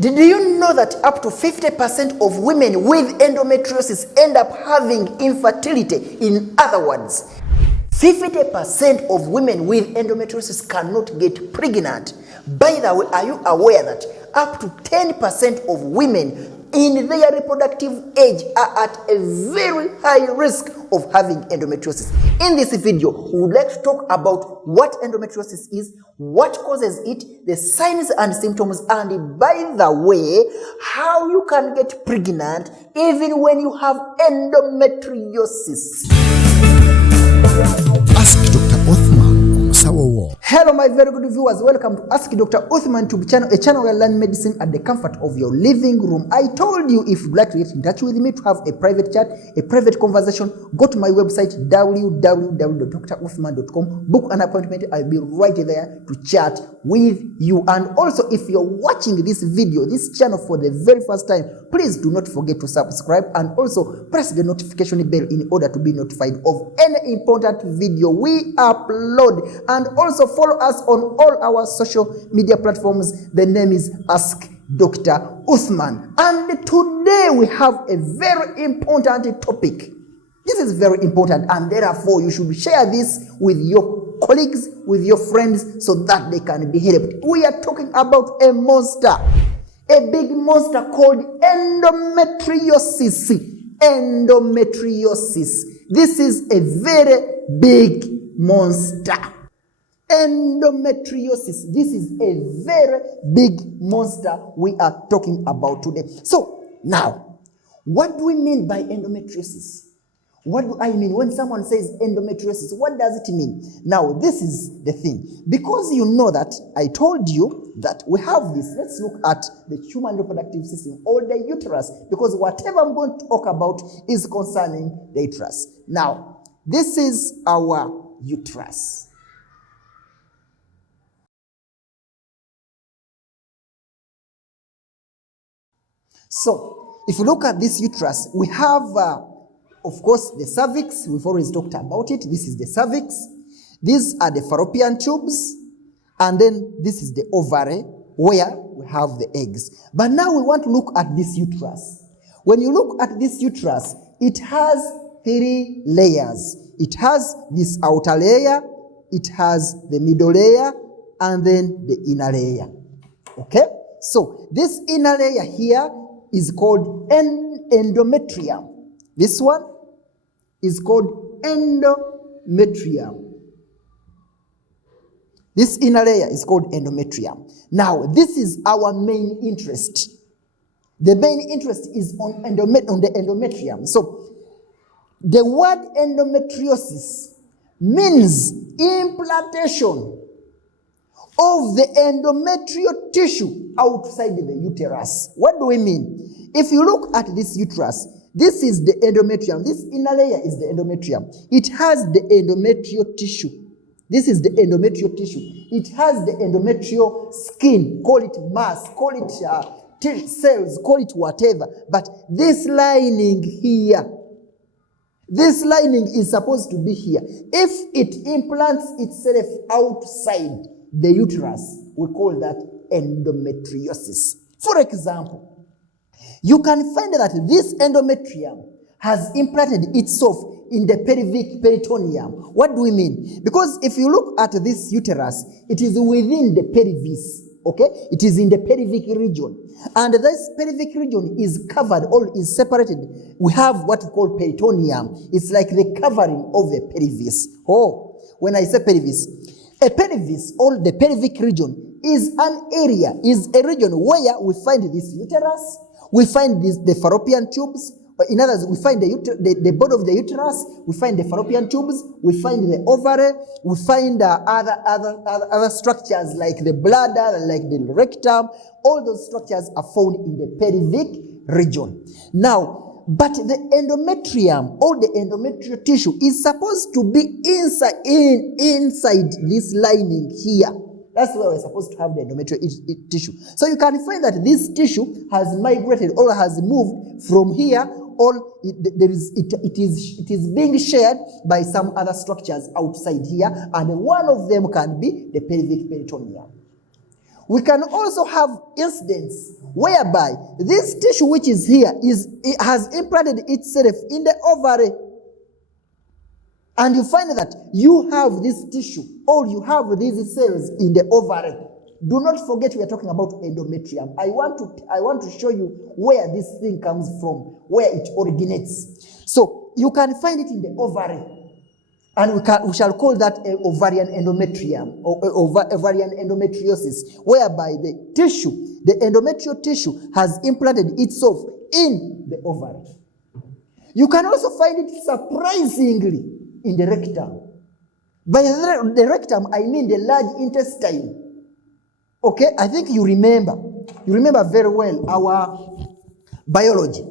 Did you know that up to 50% of women with endometriosis end up having infertility? In other words, 50% of women with endometriosis cannot get pregnant. By the way, are you aware that up to 10% of women in their reproductive age are at a very high risk of having endometriosis? In this video, we would like to talk about what endometriosis is, what causes it, the signs and symptoms, and by the way, how you can get pregnant even when you have endometriosis. Ask Dr. Othman Sawawa. Hello my very good viewers, welcome to Ask Dr. Othman YouTube channel, a channel where you learn medicine at the comfort of your living room. I told you if you'd like to get in touch with me to have a private chat, a private conversation, go to my website www.drothman.com, book an appointment. I'll be right there to chat with you. And also, if you're watching this video, this channel for the very first time, please do not forget to subscribe and also press the notification bell in order to be notified of any important video we upload. And also follow us on all our social media platforms. The name is Ask Dr. Othman. And today we have a very important topic. This is very important, and therefore you should share this with your colleagues, with your friends, so that they can be helped. We are talking about a monster. A big monster called endometriosis. Endometriosis. This is a very big monster. Endometriosis. This is a very big monster we are talking about today. So, now, what do we mean by endometriosis? What do I mean when someone says endometriosis? What does it mean? Now, this is the thing. Because you know that I told you that we have this. Let's look at the human reproductive system or the uterus, because whatever I'm going to talk about is concerning the uterus. Now, this is our uterus. So, if you look at this uterus, we have of course, the cervix. We've always talked about it. This is the cervix. These are the fallopian tubes. And then this is the ovary where we have the eggs. But now we want to look at this uterus. When you look at this uterus, it has 3 layers. It has this outer layer, it has the middle layer, and then the inner layer. Okay? So this inner layer here is called endometrium. This one is called endometrium. This inner layer is called endometrium. Now, this is our main interest. The main interest is on the endometrium. So, the word endometriosis means implantation of the endometrial tissue outside the uterus. What do we mean? If you look at this uterus, this is the endometrium. This inner layer is the endometrium. It has the endometrial tissue. This is the endometrial tissue. It has the endometrial skin. Call it mass, call it cells, call it whatever. But this lining here, this lining is supposed to be here. If it implants itself outside the uterus, we call that endometriosis. For example, you can find that this endometrium has implanted itself in the pelvic peritoneum. What do we mean? Because if you look at this uterus, it is within the pelvis, okay? It is in the pelvic region. And this pelvic region is covered or is separated. We have what we call peritoneum. It's like the covering of the pelvis. Oh, when I say pelvis, a pelvis or the pelvic region is an area, is a region where we find this uterus, we find the fallopian tubes. In other words, we find the body of the uterus, we find the fallopian tubes, we find the ovary, we find other structures like the bladder, like the rectum. All those structures are found in the pelvic region. Now, but the endometrium or the endometrial tissue is supposed to be inside this lining here. That's where we're supposed to have the endometrial tissue. So you can find that this tissue has migrated or has moved from here, or it is being shared by some other structures outside here, and one of them can be the pelvic peritoneum. we can also have incidents whereby this tissue which is here it has implanted itself in the ovary. And you find that you have this tissue or you have these cells in the ovary. Do not forget we are talking about endometrium. I want to show you where this thing comes from, where it originates. So you can find it in the ovary. And we shall call that ovarian endometrium or ovarian endometriosis, whereby the tissue, the endometrial tissue, has implanted itself in the ovary. You can also find it surprisingly in the rectum. By the rectum, I mean the large intestine. Okay, I think you remember very well our biology.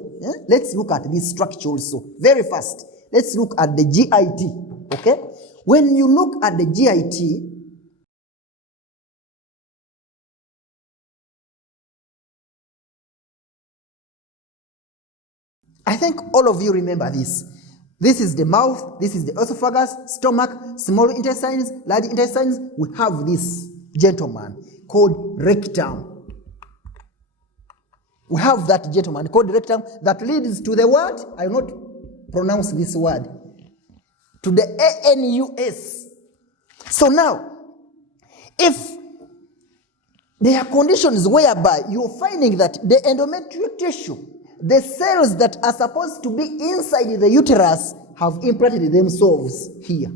Let's look at this structure also very fast. Let's look at the GIT. Okay, when you look at the GIT, I think all of you remember this. This is the mouth, this is the esophagus, stomach, small intestines, large intestines. We have this gentleman called rectum. We have that gentleman called rectum that leads to the word, I will not pronounce this word, to the anus. So now, if there are conditions whereby you're finding that the endometrial tissue, the cells that are supposed to be inside the uterus have implanted themselves here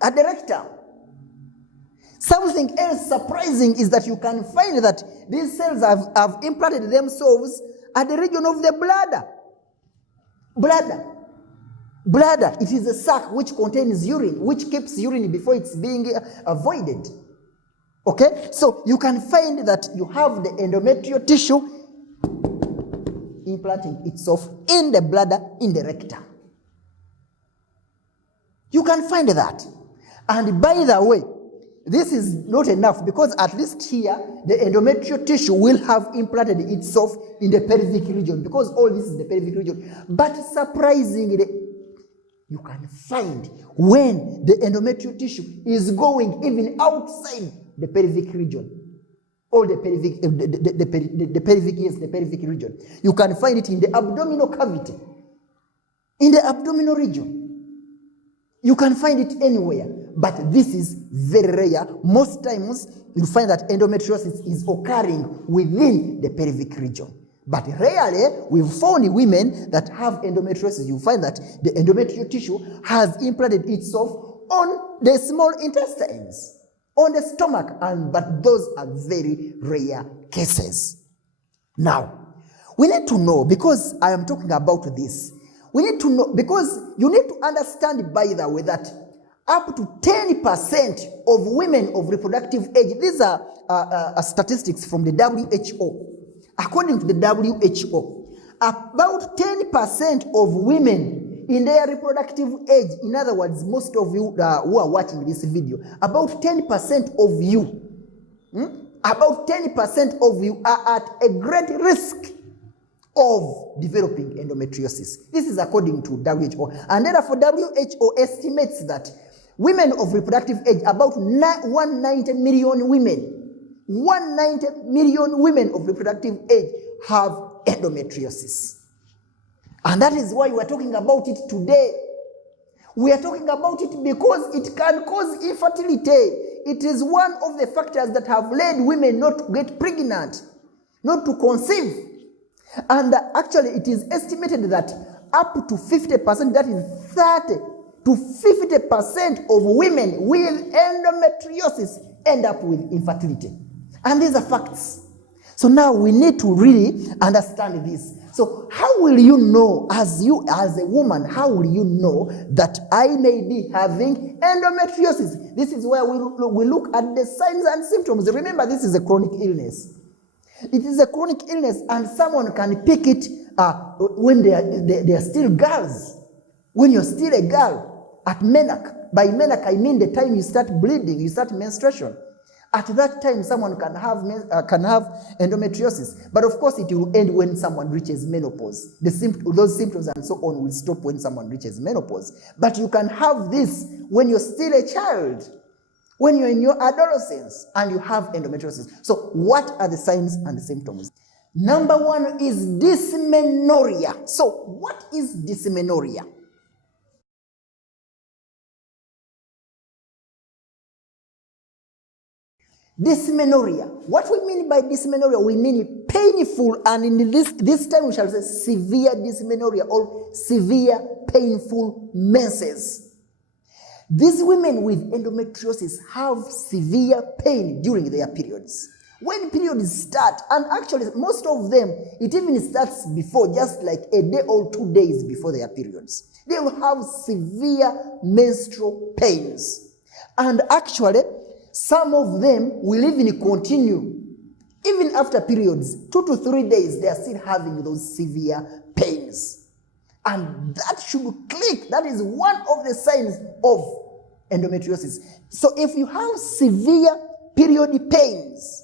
at the rectum. Something else surprising is that you can find that these cells have implanted themselves at the region of the bladder. Bladder, it is a sac which contains urine, which keeps urine before it's being avoided. Okay? So you can find that you have the endometrial tissue implanting itself in the bladder, in the rectum. You can find that. And by the way, this is not enough, because at least here, the endometrial tissue will have implanted itself in the pelvic region, because all this is the pelvic region. But surprisingly, you can find when the endometrial tissue is going even outside the pelvic region, or the pelvic, the pelvic region. You can find it in the abdominal cavity, in the abdominal region. You can find it anywhere, but this is very rare. Most times, you find that endometriosis is occurring within the pelvic region. But rarely, we've found women that have endometriosis. You find that the endometrial tissue has implanted itself on the small intestines, on the stomach, but those are very rare cases. Now, we need to know, because I am talking about this, we need to know, because you need to understand, by the way, that up to 10% of women of reproductive age, these are statistics from the WHO. According to the WHO, about 10% of women in their reproductive age, in other words, most of you who are watching this video, about 10% of you, about 10% of you are at a great risk of developing endometriosis. This is according to WHO. And therefore, WHO estimates that women of reproductive age, about 190 million women, 190 million women of reproductive age have endometriosis. And that is why we are talking about it today. We are talking about it because it can cause infertility. It is one of the factors that have led women not to get pregnant, not to conceive. And actually, it is estimated that up to 50%, that is 30 to 50% of women with endometriosis end up with infertility. And these are facts. So now we need to really understand this. So how will you know, as a woman, how will you know that I may be having endometriosis? This is where we look at the signs and symptoms. Remember, this is a chronic illness. It is a chronic illness, and someone can pick it when they are still girls. When you're still a girl, at menarche. By menarche, I mean the time you start bleeding, you start menstruation. At that time, someone can have endometriosis. But of course, it will end when someone reaches menopause. Those symptoms and so on will stop when someone reaches menopause. But you can have this when you're still a child. when you're in your adolescence and you have endometriosis. So what are the signs and the symptoms? Number one is dysmenorrhea. So what is dysmenorrhea? Dysmenorrhea. What we mean by dysmenorrhea, we mean painful, and in this time we shall say severe dysmenorrhea or severe painful menses. These women with endometriosis have severe pain during their periods. When periods start, and actually most of them, it even starts before, just like a day or 2 days before their periods. They will have severe menstrual pains. And actually, some of them will even continue. Even after periods, 2 to 3 days, they are still having those severe pains. And that should click. That is one of the signs of endometriosis. So if you have severe period pains,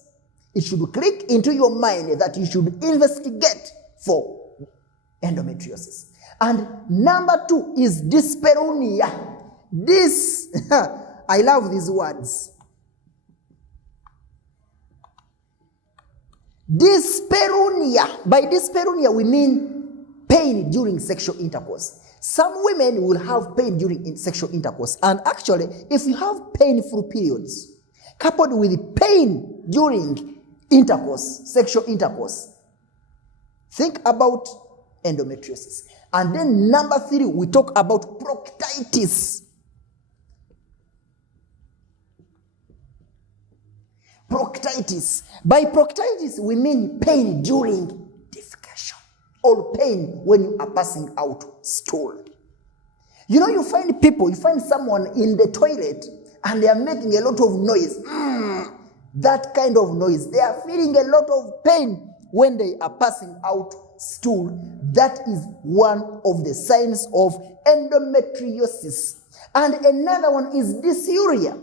it should click into your mind that you should investigate for endometriosis. And number 2 is dyspareunia. This, I love these words. Dyspareunia. By dyspareunia, we mean pain during sexual intercourse. Some women will have pain during sexual intercourse. And actually, if you have painful periods, coupled with pain during intercourse, sexual intercourse, think about endometriosis. And then number 3, we talk about proctitis. Proctitis. By proctitis, we mean pain during defecation or pain when you are passing out stool. You know, you find someone in the toilet and they are making a lot of noise. That kind of noise. They are feeling a lot of pain when they are passing out stool. That is one of the signs of endometriosis. And another one is dysuria.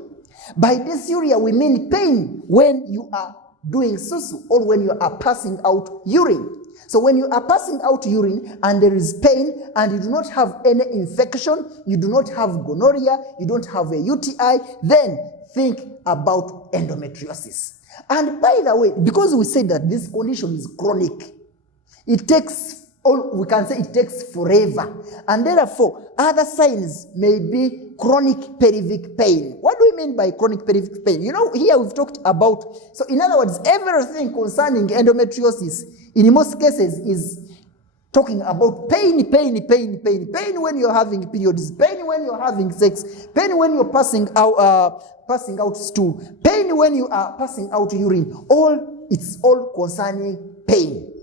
By dysuria, we mean pain when you are doing susu or when you are passing out urine. So when you are passing out urine and there is pain and you do not have any infection, you do not have gonorrhea, you don't have a UTI, then think about endometriosis. And by the way, because we say that this condition is chronic, it takes, or we can say it takes forever. And therefore, other signs may be chronic pelvic pain. What do we mean by chronic pelvic pain? You know, here we've talked about, so in other words, everything concerning endometriosis, in most cases, is talking about pain when you're having periods, pain when you're having sex, pain when you're passing out stool, pain when you are passing out urine. It's all concerning pain.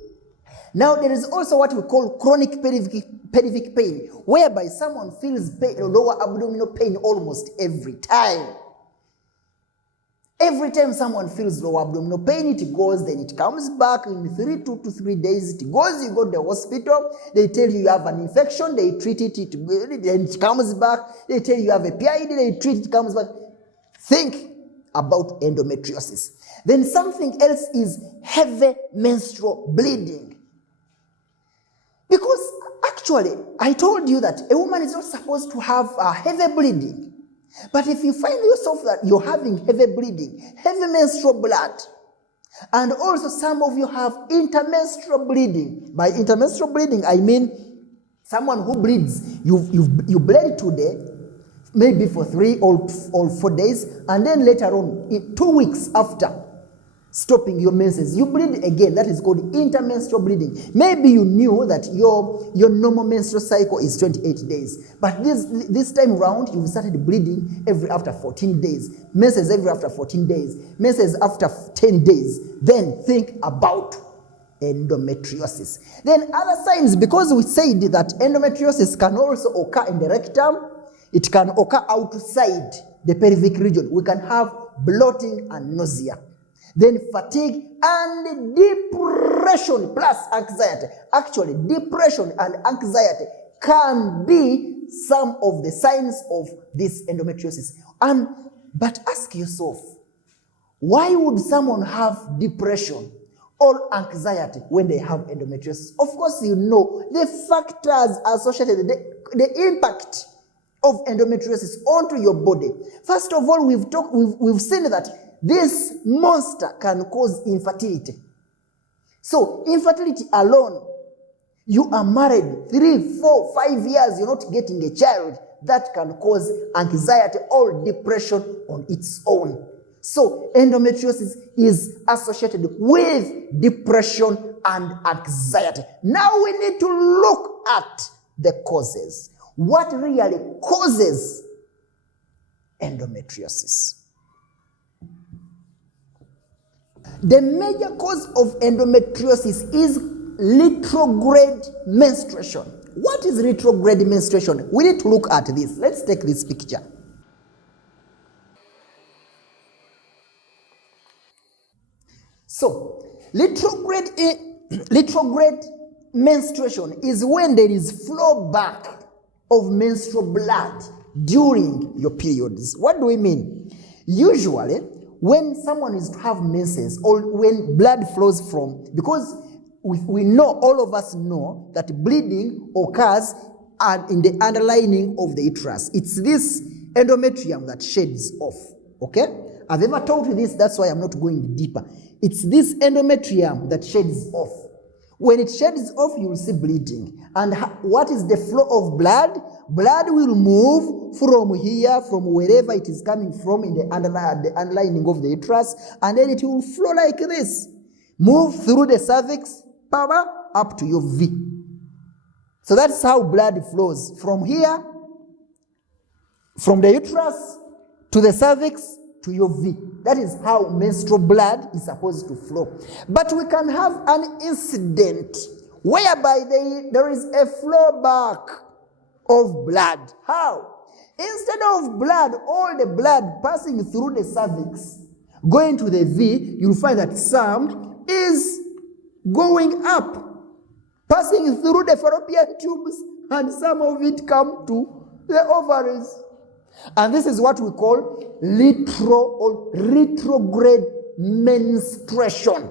Now, there is also what we call chronic pelvic pain, whereby someone feels pain, lower abdominal pain almost every time. Every time someone feels lower abdominal pain, it goes, then it comes back in 2 to 3 days. It goes, you go to the hospital, they tell you have an infection, they treat it, then it comes back. They tell you have a PID, they treat it, comes back. Think about endometriosis. Then something else is heavy menstrual bleeding. Because actually, I told you that a woman is not supposed to have heavy bleeding. But if you find yourself that you're having heavy bleeding, heavy menstrual blood, and also some of you have intermenstrual bleeding. By intermenstrual bleeding, I mean someone who bleeds, you bled today, maybe for 3 or 4 days, and then later on, in 2 weeks after stopping your menses, you bleed again. That is called intermenstrual bleeding. Maybe you knew that your normal menstrual cycle is 28 days, but this time round, you started bleeding every after 14 days, menses every after 14 days, menses after 10 days. Then think about endometriosis. Then other signs, because we said that endometriosis can also occur in the rectum, it can occur outside the pelvic region. We can have bloating and nausea. Then fatigue and depression plus anxiety. Actually, depression and anxiety can be some of the signs of this endometriosis. But ask yourself, why would someone have depression or anxiety when they have endometriosis? Of course, you know the factors associated, the impact of endometriosis onto your body. First of all, we've seen that this monster can cause infertility. So infertility alone, you are married 3, 4, 5 years, you're not getting a child, that can cause anxiety or depression on its own. So endometriosis is associated with depression and anxiety. Now we need to look at the causes. What really causes endometriosis? The major cause of endometriosis is retrograde menstruation. What is retrograde menstruation? We need to look at this. Let's take this picture. So, retrograde menstruation is when there is flow back of menstrual blood during your periods. What do we mean? Usually, when someone is to have menses or when blood flows from, because we know, all of us know, that bleeding occurs in the underlining of the uterus. It's this endometrium that sheds off, okay? I've ever taught you this, that's why I'm not going deeper. It's this endometrium that sheds off. When it sheds off, you will see bleeding. And what is the flow of blood? Blood will move from here, from wherever it is coming from in the underlining of the uterus, and then it will flow like this. Move through the cervix, power up to your V. So that's how blood flows from here, from the uterus to the cervix to your V. That is how menstrual blood is supposed to flow. But we can have an incident whereby there is a flow back of blood. How? Instead of blood, all the blood passing through the cervix, going to the V, you'll find that some is going up, passing through the fallopian tubes, and some of it come to the ovaries. And this is what we call retrograde menstruation.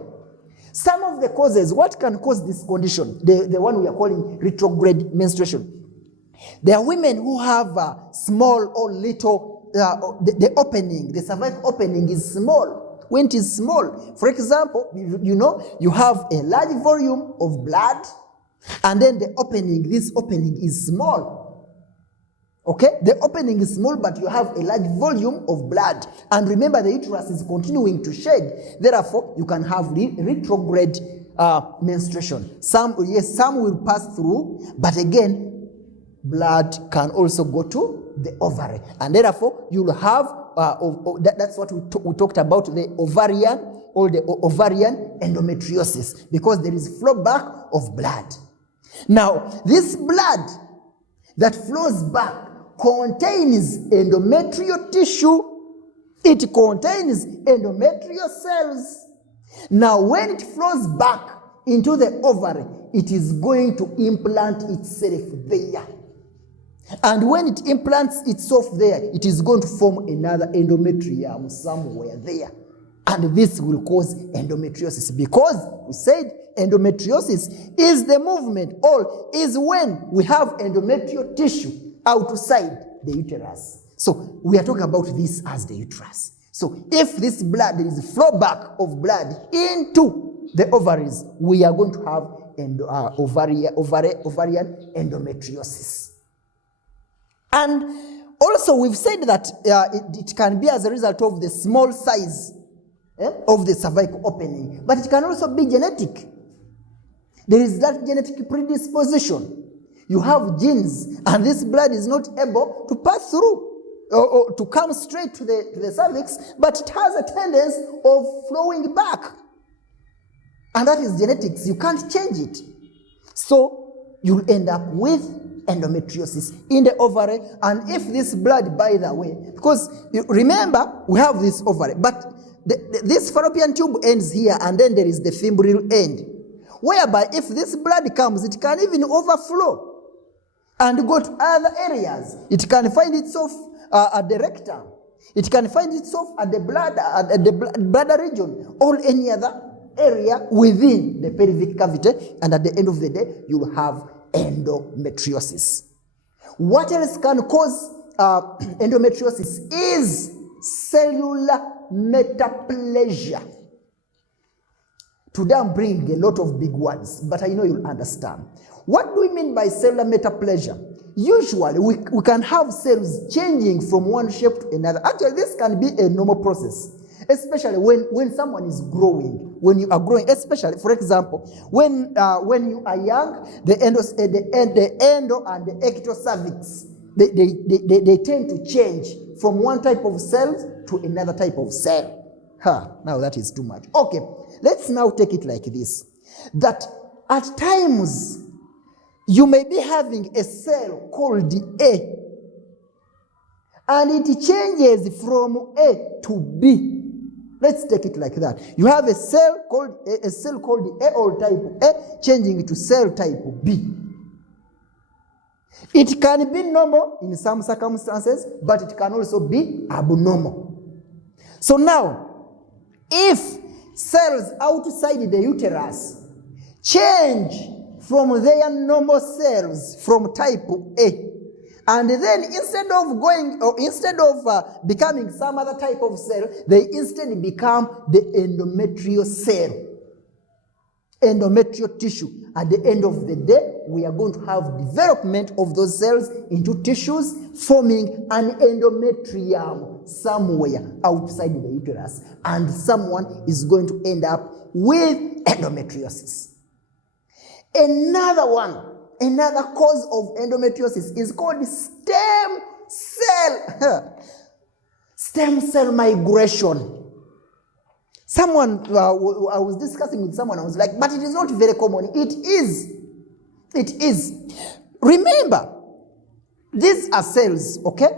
Some of the causes, what can cause this condition, the one we are calling retrograde menstruation? There are women who have small or little, the opening, the cervical opening is small. When it is small, for example, you have a large volume of blood, and then this opening is small. Okay, the opening is small, but you have a large volume of blood. And remember, the uterus is continuing to shed. Therefore, you can have retrograde menstruation. Some will pass through, but again, blood can also go to the ovary. And therefore, you'll have, that's what we talked about, the ovarian endometriosis, because there is flow back of blood. Now, this blood that flows back contains endometrial tissue. It contains endometrial cells. Now, when it flows back into the ovary, it is going to implant itself there. And when it implants itself there, it is going to form another endometrium somewhere there. And this will cause endometriosis, because we said endometriosis is the movement, or is when we have endometrial tissue outside the uterus. So we are talking about this as the uterus. So if this blood, there is a flow back of blood into the ovaries, we are going to have ovarian endometriosis. And also we've said that it can be as a result of the small size of the cervical opening, but it can also be genetic. There is that genetic predisposition. You have genes, and this blood is not able to pass through or to come straight to the cervix, but it has a tendency of flowing back. And that is genetics. You can't change it. So you'll end up with endometriosis in the ovary. And if this blood, by the way, because remember, we have this ovary, but this fallopian tube ends here, and then there is the fimbrial end, whereby if this blood comes, it can even overflow and go to other areas. It can find itself at the rectum. It can find itself at the bladder region, or any other area within the pelvic cavity, and at the end of the day, you'll have endometriosis. What else can cause endometriosis is cellular metaplasia. Today I'm bringing a lot of big words, but I know you'll understand. What do we mean by cellular metaplasia? Usually, we can have cells changing from one shape to another. Actually, this can be a normal process, especially when someone is growing. When you are growing, especially, for example, when you are young, the endo and the ectocervix, they tend to change from one type of cell to another type of cell. Now that is too much. Okay, let's now take it like this. That at times, you may be having a cell called A, and it changes from A to B. Let's take it like that. You have a cell called A or type A changing to cell type B. It can be normal in some circumstances, but it can also be abnormal. So now, if cells outside the uterus change from their normal cells from type A, and then instead of becoming some other type of cell, they instead become the endometrial cell, endometrial tissue. At the end of the day, we are going to have development of those cells into tissues, forming an endometrium somewhere outside the uterus, and someone is going to end up with endometriosis. Another cause of endometriosis is called stem cell migration. Someone, I was discussing with someone, I was like, but it is not very common. It is. Remember, these are cells, okay?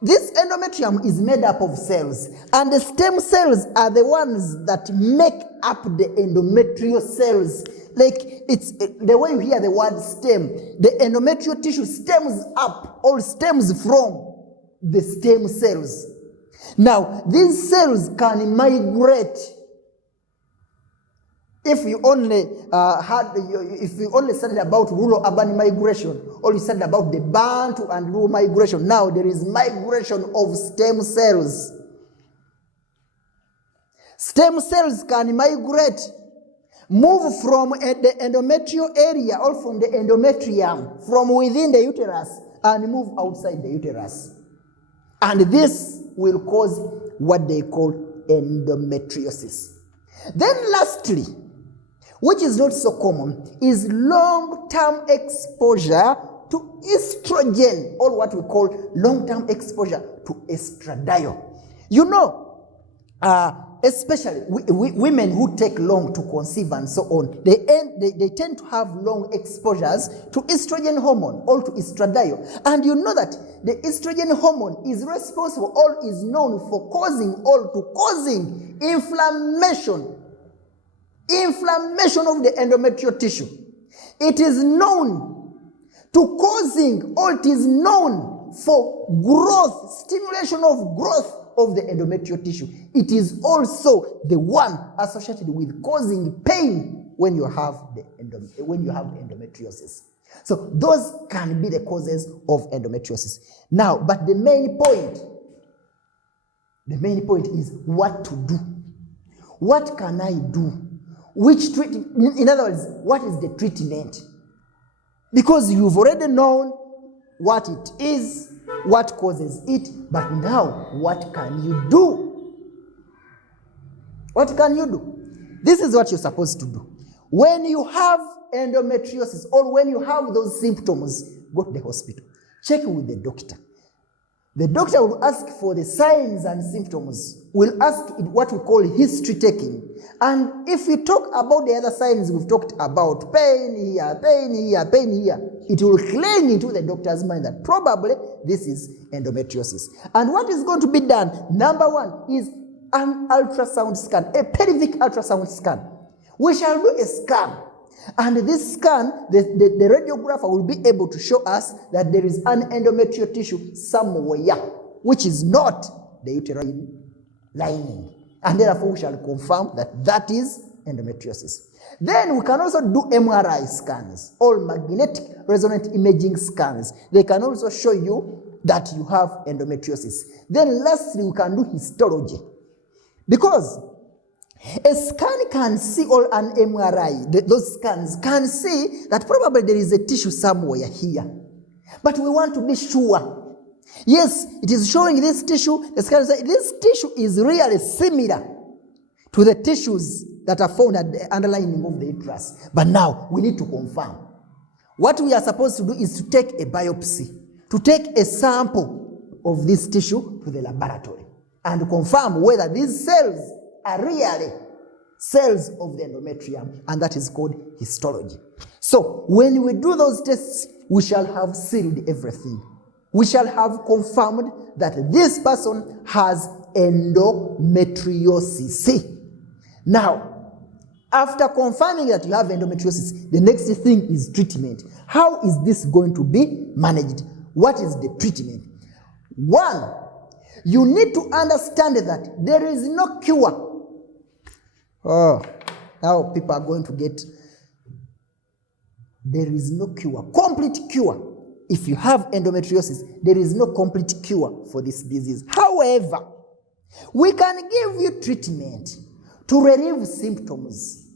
This endometrium is made up of cells, and the stem cells are the ones that make up the endometrial cells. Like, it's the way you hear the word stem, the endometrial tissue stems up or stems from the stem cells. Now, these cells can migrate. If you only studied about rural-urban migration, or you studied about the Bantu and rural migration, now there is migration of stem cells. Stem cells can migrate, move from the endometrial area or from the endometrium, from within the uterus, and move outside the uterus. And this will cause what they call endometriosis. Then lastly, which is not so common, is long-term exposure to estrogen, or what we call long-term exposure to estradiol. You know, especially women who take long to conceive and so on, they tend to have long exposures to estrogen hormone or to estradiol. And you know that the estrogen hormone is responsible or is known for causing inflammation of the endometrial tissue. It is known for growth, stimulation of growth of the endometrial tissue. It is also the one associated with causing pain when you have endometriosis. So those can be the causes of endometriosis. Now, but the main point is what to do. What can I do? In other words, what is the treatment? Because you've already known what it is, what causes it, but now what can you do? What can you do? This is what you're supposed to do. When you have endometriosis or when you have those symptoms, go to the hospital. Check with the doctor. The doctor will ask for the signs and symptoms. We'll ask what we call history taking. And if we talk about the other signs we've talked about, pain here, it will cling into the doctor's mind that probably this is endometriosis. And what is going to be done? Number one is an ultrasound scan, a pelvic ultrasound scan. We shall do a scan. And this scan, the radiographer will be able to show us that there is an endometrial tissue somewhere, which is not the uterine lining. And therefore, we shall confirm that that is endometriosis. Then we can also do MRI scans or magnetic resonant imaging scans. They can also show you that you have endometriosis. Then lastly, we can do histology. Because a scan can see, or an MRI, those scans can see that probably there is a tissue somewhere here. But we want to be sure. Yes, it is showing this tissue. The scan says this tissue is really similar to the tissues that are found at the underlying of the uterus. But now we need to confirm. What we are supposed to do is to take a biopsy, to take a sample of this tissue to the laboratory and confirm whether these cells are really cells of the endometrium, and that is called histology. So when we do those tests, we shall have sealed everything. We shall have confirmed that this person has endometriosis. Now, after confirming that you have endometriosis, the next thing is treatment. How is this going to be managed? What is the treatment? One, you need to understand that there is no cure. Oh, now people are going to get, there is no cure, complete cure. If you have endometriosis, there is no complete cure for this disease. However, we can give you treatment to relieve symptoms,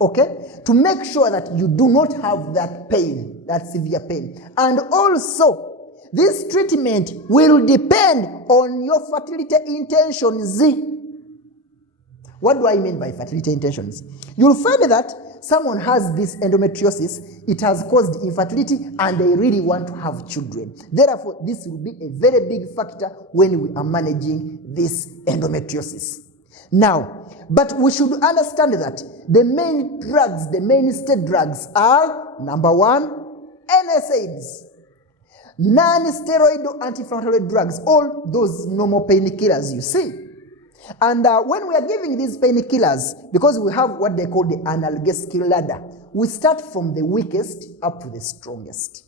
okay? To make sure that you do not have that pain, that severe pain. And also, this treatment will depend on your fertility intentions. What do I mean by fertility intentions? You'll find that someone has this endometriosis, it has caused infertility, and they really want to have children. Therefore, this will be a very big factor when we are managing this endometriosis. Now, but we should understand that the main drugs, the mainstay drugs are, number one, NSAIDs, non-steroidal anti-inflammatory drugs, all those normal painkillers you see. And when we are giving these painkillers, because we have what they call the analgesic ladder, we start from the weakest up to the strongest.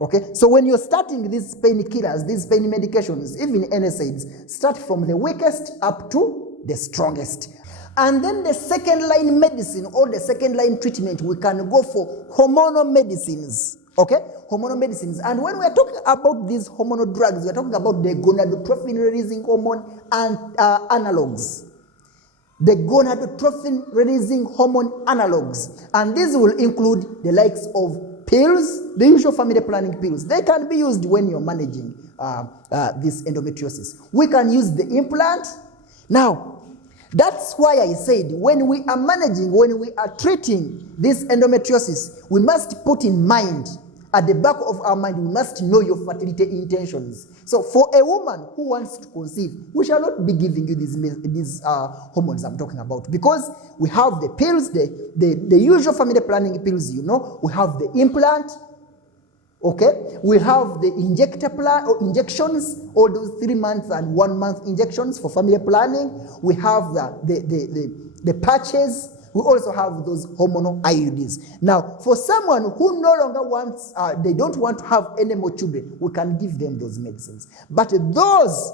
Okay? So when you're starting these painkillers, these pain medications, even NSAIDs, start from the weakest up to the strongest. And then the second line medicine or the second line treatment, we can go for hormonal medicines. Okay? Hormonal medicines. And when we are talking about these hormonal drugs, we are talking about the gonadotrophin releasing hormone and analogs. The gonadotrophin releasing hormone analogs. And these will include the likes of pills, the usual family planning pills. They can be used when you're managing this endometriosis. We can use the implant. Now, that's why I said when we are managing, when we are treating this endometriosis, we must put in mind, at the back of our mind, we must know your fertility intentions. So for a woman who wants to conceive, we shall not be giving you these hormones I'm talking about, because we have the pills, the usual family planning pills, you know, we have the implant, okay, we have the injections, all those 3 months and 1 month injections for family planning, we have the patches. We also have those hormonal IUDs. Now, for someone who no longer wants, they don't want to have any more children, we can give them those medicines. But those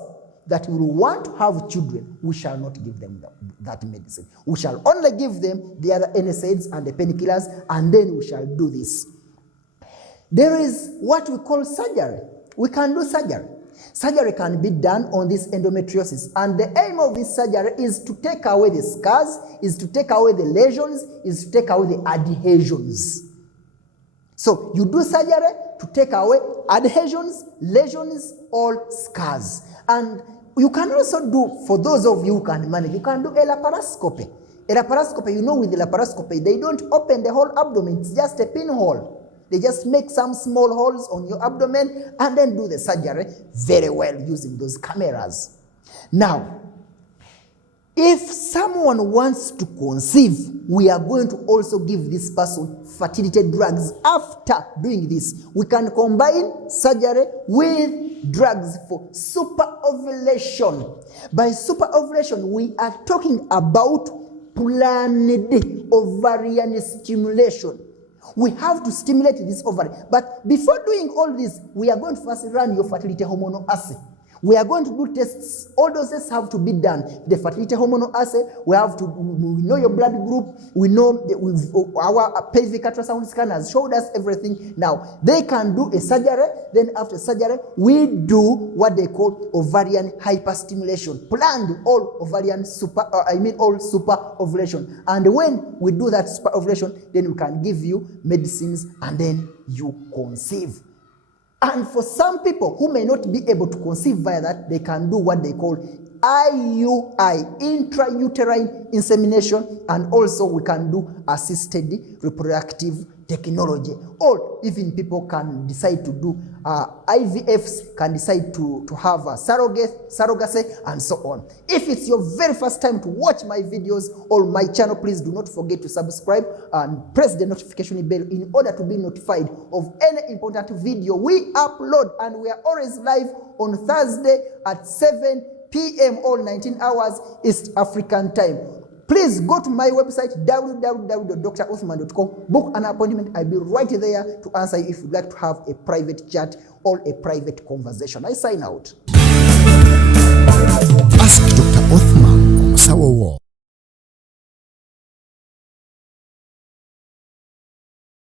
that will want to have children, we shall not give them that medicine. We shall only give them the other NSAIDs and the painkillers, and then we shall do this. There is what we call surgery. We can do surgery. Surgery can be done on this endometriosis, and the aim of this surgery is to take away the scars, is to take away the lesions, is to take away the adhesions. So you do surgery to take away adhesions, lesions, or scars. And you can also do, for those of you who can manage, you can do a laparoscopy. A laparoscopy, you know, with the laparoscopy, they don't open the whole abdomen, it's just a pinhole. They just make some small holes on your abdomen and then do the surgery very well using those cameras. Now, if someone wants to conceive, we are going to also give this person fertility drugs after doing this. We can combine surgery with drugs for superovulation. By superovulation, we are talking about planned ovarian stimulation. We have to stimulate this ovary. But before doing all this, we are going to first run your fertility hormonal assay. We are going to do tests. All those tests have to be done. The fertility hormonal assay, we know your blood group, we know our pelvic ultrasound scan has showed us everything. Now, they can do a surgery, then after surgery, we do what they call ovarian hyperstimulation, planned all ovarian super ovulation. And when we do that super ovulation, then we can give you medicines and then you conceive. And for some people who may not be able to conceive via that, they can do what they call IUI, intrauterine insemination, and also we can do assisted reproductive technology. Or even people can decide to do IVFs, can decide to have a surrogacy, and so on. If it's your very first time to watch my videos or my channel, please do not forget to subscribe and press the notification bell in order to be notified of any important video we upload. And we are always live on Thursday at 7 p.m. all 19 hours East African time. Please go to my website, www.druthman.com, book an appointment. I'll be right there to answer you if you'd like to have a private chat or a private conversation. I sign out. Ask Dr. Othman on Sawa War.